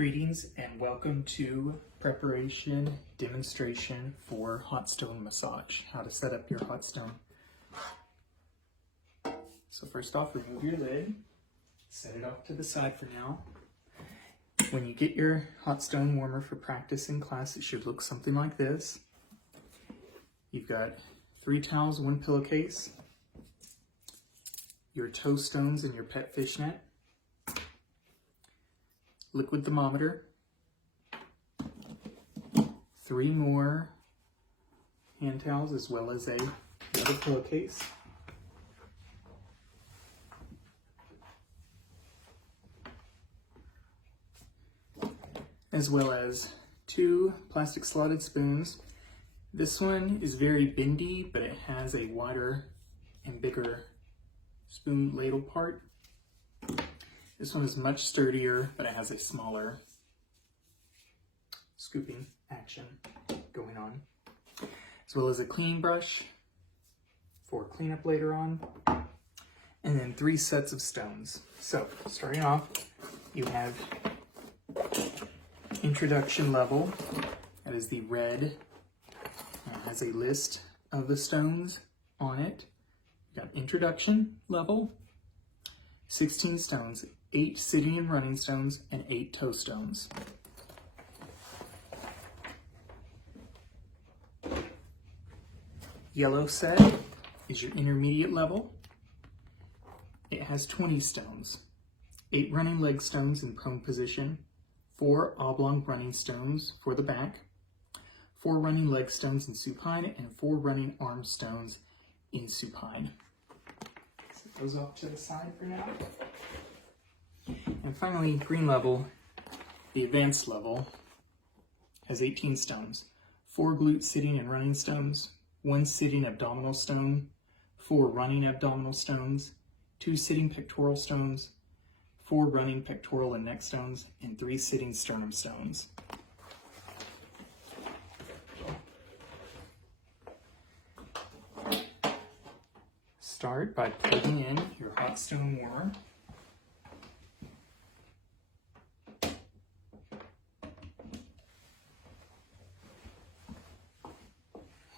Greetings and welcome to preparation demonstration for hot stone massage. How to set up your hot stone. So first off, remove your lid, set it off to the side for now. When you get your hot stone warmer for practice in class, it should look something like this. You've got 3 towels, 1 pillowcase, your toe stones and your pet fishnet, liquid thermometer, 3 more hand towels as well as another pillowcase, as well as 2 plastic slotted spoons. This one is very bendy, but it has a wider and bigger spoon ladle part. This one is much sturdier, but it has a smaller scooping action going on, as well as a cleaning brush for cleanup later on, and then 3 sets of stones. So starting off, you have introduction level. That is the red. It has a list of the stones on it. You got introduction level, 16 stones, 8 sitting and running stones, and 8 toe stones. Yellow set is your intermediate level. It has 20 stones, 8 running leg stones in prone position, 4 oblong running stones for the back, 4 running leg stones in supine, and 4 running arm stones in supine. Set those off to the side for now. And finally, green level, the advanced level, has 18 stones, 4 glute sitting and running stones, 1 sitting abdominal stone, 4 running abdominal stones, 2 sitting pectoral stones, 4 running pectoral and neck stones, and 3 sitting sternum stones. Start by plugging in your hot stone warmer.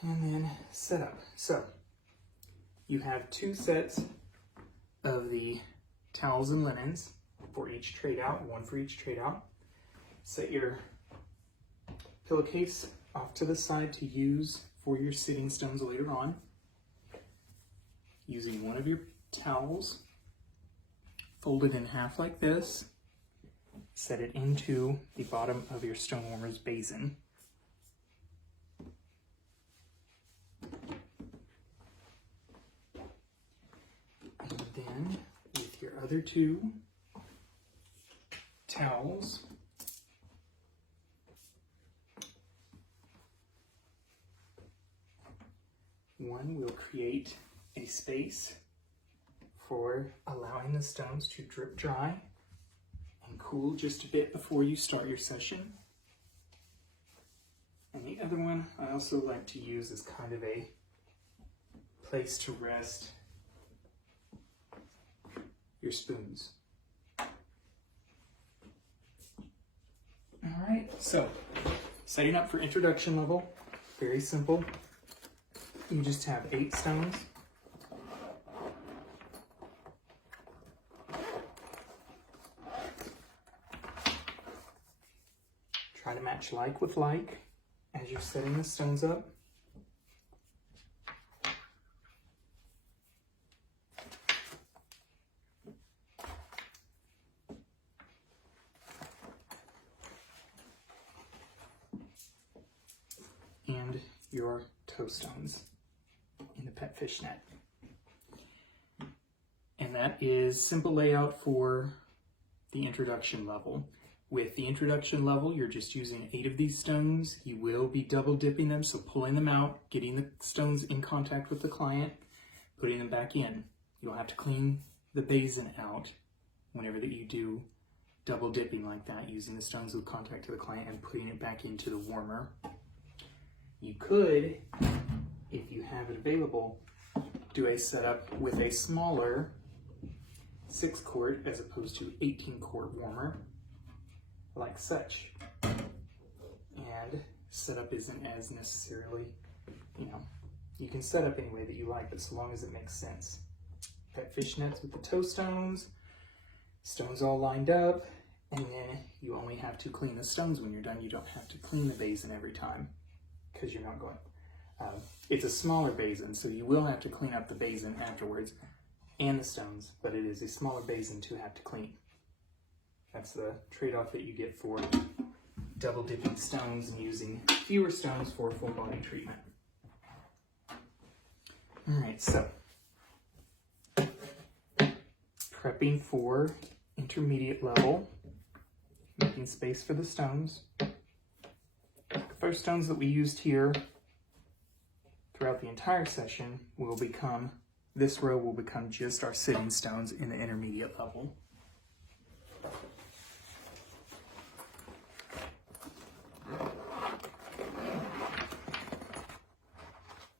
And then set up. So you have 2 sets of the towels and linens for each trade out, 1 for each trade out. Set your pillowcase off to the side to use for your sitting stones later on. Using one of your towels, fold it in half like this, set it into the bottom of your stone warmer's basin. And then with your other 2 towels, one will create a space for allowing the stones to drip dry and cool just a bit before you start your session. And the other one I also like to use as kind of a place to rest your spoons. All right, so setting up for introduction level, very simple. You just have 8 stones. Try to match like with like as you're setting the stones up. And your toe stones in the pet fishnet. And that is simple layout for the introduction level. With the introduction level, you're just using 8 of these stones. You will be double dipping them, so pulling them out, getting the stones in contact with the client, putting them back in. You don't have to clean the basin out whenever that you do double dipping like that, using the stones with contact to the client and putting it back into the warmer. You could, if you have it available, do a setup with a smaller 6-quart as opposed to 18-quart warmer. like such. And setup isn't as necessarily, you can set up any way that you like, but so long as it makes sense. Pet fishnets with the toe stones, stones all lined up, and then you only have to clean the stones when you're done. You don't have to clean the basin every time because you're not going. It's a smaller basin, so you will have to clean up the basin afterwards and the stones, but it is a smaller basin to have to clean. That's the trade-off that you get for double dipping stones and using fewer stones for full body treatment. All right, so prepping for intermediate level, making space for the stones. The first stones that we used here throughout the entire session will become, this row will become just our sitting stones in the intermediate level.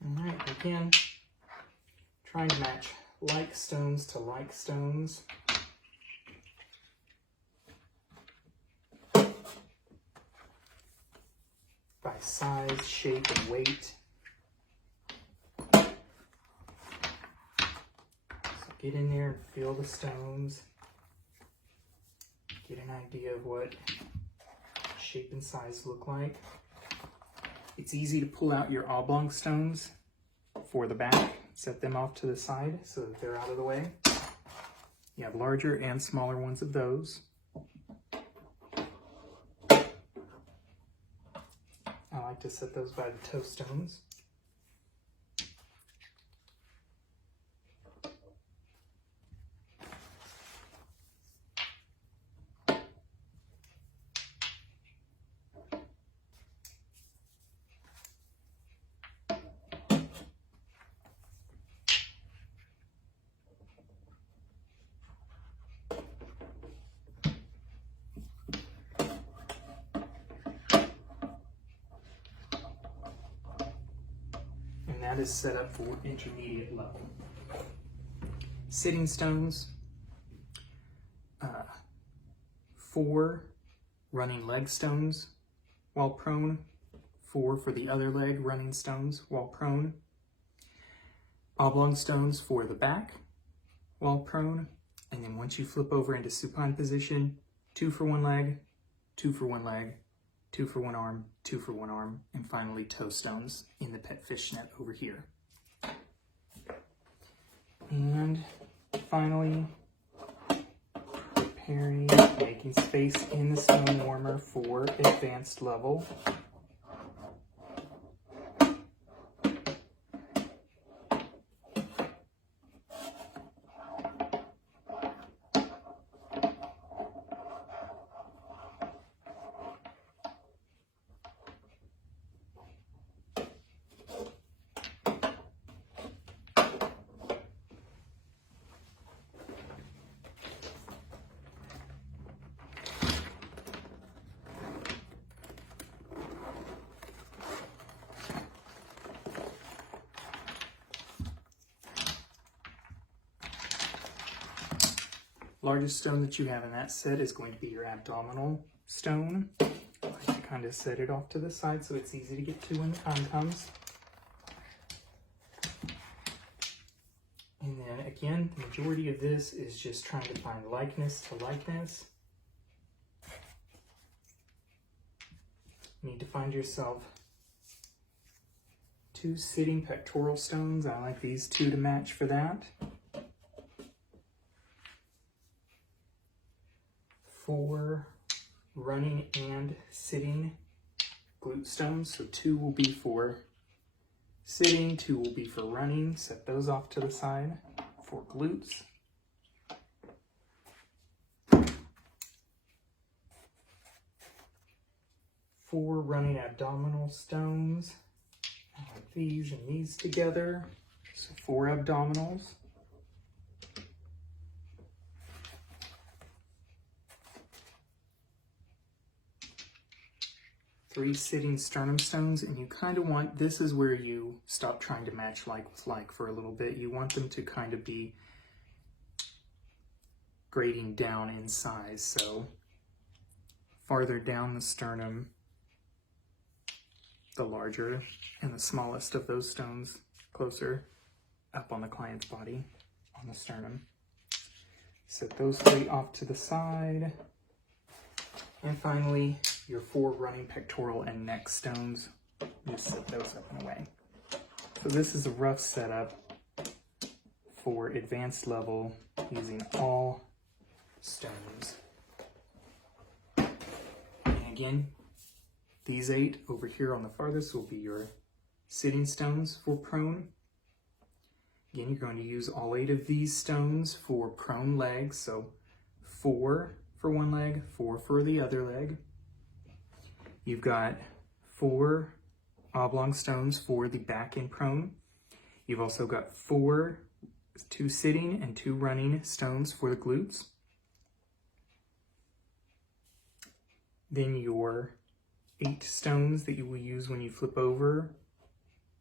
All right, again, trying to match like stones to like stones. By size, shape, and weight. So get in there and feel the stones. Get an idea of what shape and size look like. It's easy to pull out your oblong stones for the back, set them off to the side so that they're out of the way. You have larger and smaller ones of those. I like to set those by the toe stones. That is set up for intermediate level. Sitting stones, 4 running leg stones while prone, 4 for the other leg running stones while prone, oblong stones for the back while prone, and then once you flip over into supine position, 2 for one leg, 2 for one leg, 2 for one arm, 2 for one arm, and finally toe stones in the pet fishnet over here. And finally, preparing, making space in the stone warmer for advanced level. Largest stone that you have in that set is going to be your abdominal stone. I like to kind of set it off to the side so it's easy to get to when the time comes. And then again, the majority of this is just trying to find likeness to likeness. You need to find yourself 2 sitting pectoral stones. I like these 2 to match for that. 4 running and sitting glute stones. So 2 will be for sitting, 2 will be for running. Set those off to the side for glutes. 4 running abdominal stones. I like these and these together. So 4 abdominals. 3 sitting sternum stones, and you kind of want, this is where you stop trying to match like with like for a little bit. You want them to kind of be grading down in size. So farther down the sternum, the larger and the smallest of those stones closer up on the client's body, on the sternum. Set those 3 off to the side. And finally, your 4 running pectoral and neck stones, just set those up and away. So this is a rough setup for advanced level using all stones. And again, these 8 over here on the farthest will be your sitting stones for prone. Again, you're going to use all 8 of these stones for prone legs, so 4 for one leg, 4 for the other leg. You've got 4 oblong stones for the back and prone. You've also got 2 sitting and 2 running stones for the glutes. Then your 8 stones that you will use when you flip over,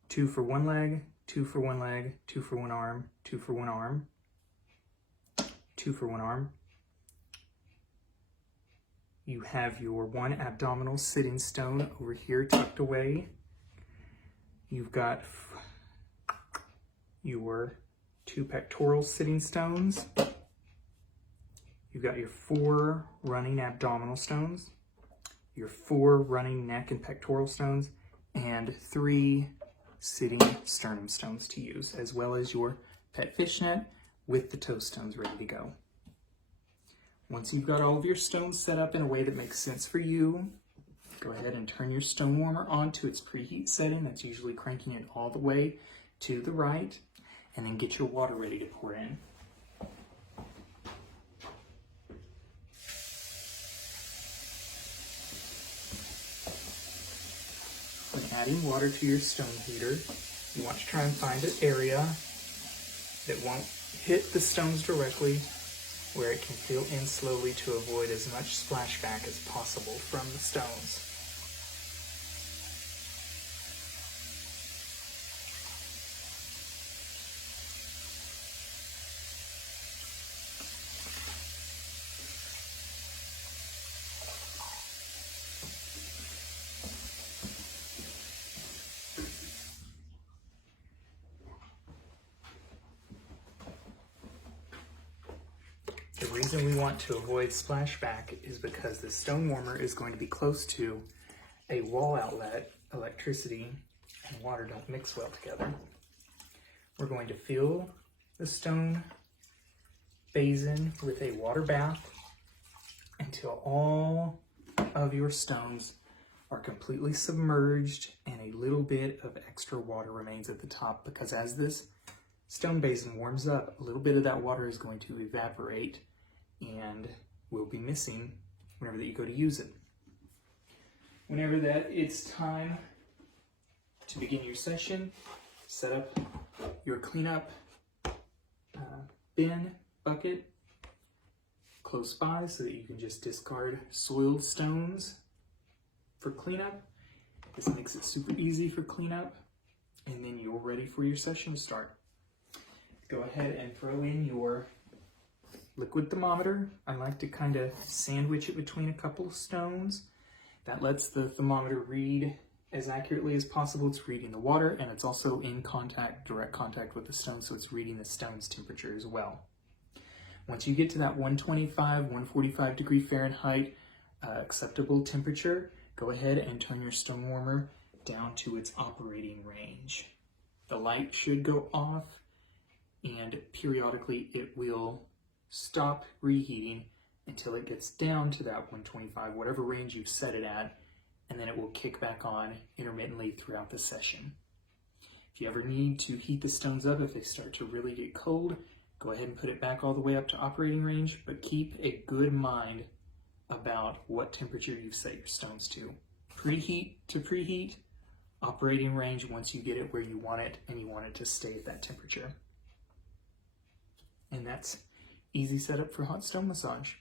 2 for one leg, 2 for one leg, 2 for one arm, 2 for one arm, 2 for one arm. You have your 1 abdominal sitting stone over here tucked away. You've got your 2 pectoral sitting stones. You've got your 4 running abdominal stones, your 4 running neck and pectoral stones, and 3 sitting sternum stones to use, as well as your pet fishnet with the toe stones ready to go. Once you've got all of your stones set up in a way that makes sense for you, go ahead and turn your stone warmer on to its preheat setting. That's usually cranking it all the way to the right, and then get your water ready to pour in. When adding water to your stone heater, you want to try and find an area that won't hit the stones directly, where it can fill in slowly to avoid as much splashback as possible from the stones. The reason we want to avoid splashback is because the stone warmer is going to be close to a wall outlet. Electricity and water don't mix well together. We're going to fill the stone basin with a water bath until all of your stones are completely submerged and a little bit of extra water remains at the top, because as this stone basin warms up, a little bit of that water is going to evaporate and will be missing whenever that you go to use it. Whenever that it's time to begin your session, set up your cleanup bin bucket close by so that you can just discard soiled stones for cleanup. This makes it super easy for cleanup, and then you're ready for your session to start. Go ahead and throw in your liquid thermometer. I like to kind of sandwich it between a couple of stones. That lets the thermometer read as accurately as possible. It's reading the water, and it's also in direct contact with the stone, so it's reading the stone's temperature as well. Once you get to that 125, 145 degree Fahrenheit acceptable temperature, go ahead and turn your stone warmer down to its operating range. The light should go off, and periodically it will stop reheating until it gets down to that 125, whatever range you've set it at, and then it will kick back on intermittently throughout the session. If you ever need to heat the stones up, if they start to really get cold, go ahead and put it back all the way up to operating range, but keep a good mind about what temperature you've set your stones to. Preheat to preheat, operating range once you get it where you want it and you want it to stay at that temperature. And that's easy setup for hot stone massage.